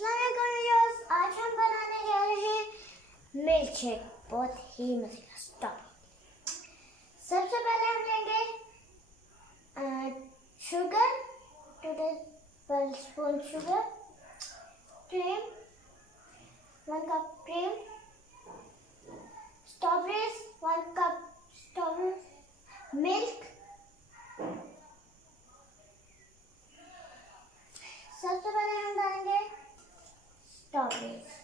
Viewers, आज हम बनाने जा रहे हैं मिल्क शेक, बहुत ही मजेदार स्टॉप। सबसे पहले हम लेंगे sugar, 2 tablespoon sugar, cream 1 cup cream, strawberries 1 cup strawberries, milk. सबसे पहले हम डालेंगे स्ट्रॉबेरीज।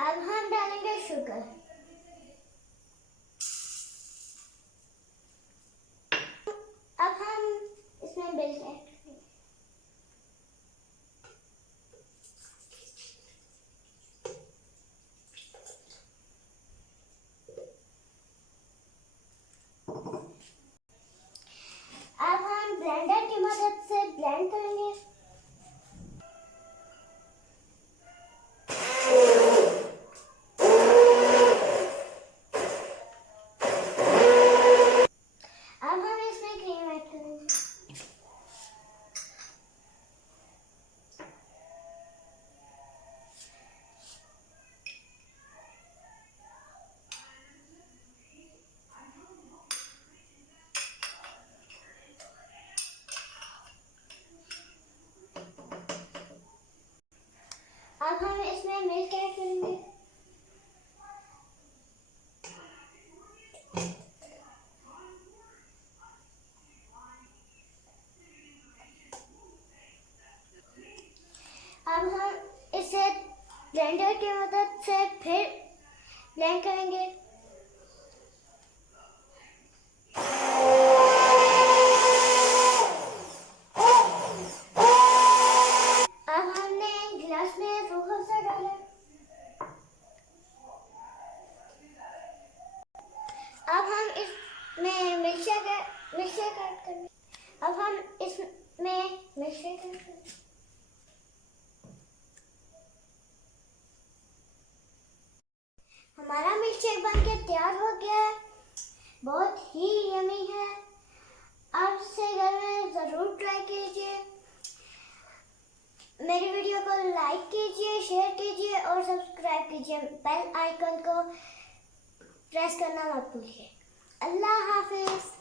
अब हम डालेंगे शुगर। अब हम इसमें मिल्क ऐड करेंगे। अब हम ब्लेंडर की मदद से ब्लेंड करेंगे। अब हम इसमें क्रीम ऐड करेंगे। अब हम इसमें मिल्क ऐड करेंगे। अब हम इसे ब्लेंडर की मदद से फिर ब्लेंड करेंगे। अब हमने गिलास में रूह अफ़ज़ा डाला। अब हम इसमें मिल्कशेक ऐड करेंगे। अब हम इसमें मिल्कशेक ऐड करेंगे। हमारा मिल्कशेक बनके तैयार हो गया है, बहुत ही यमी है। आप इसे घर में ज़रूर ट्राई कीजिए। मेरी वीडियो को लाइक कीजिए, शेयर कीजिए और सब्सक्राइब कीजिए। बेल आइकन को प्रेस करना मत भूलिए। अल्लाह हाफिज़।